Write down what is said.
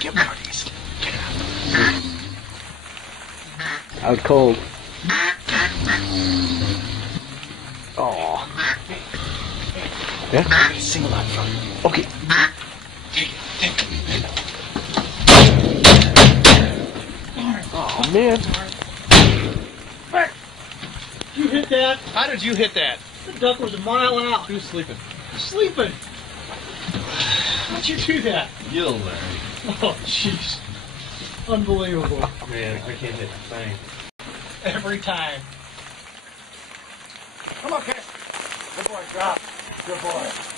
Get parties. Out cold. Oh. Yeah? Single out front. Okay. Take it. Oh, man. You hit that? How did you hit that? The duck was a mile out. He was sleeping. Sleeping. How'd you do that? You'll learn. Oh, jeez. Unbelievable. Man, I can't hit a thing. Every time. Come on, kid. Good boy, drop. Good boy.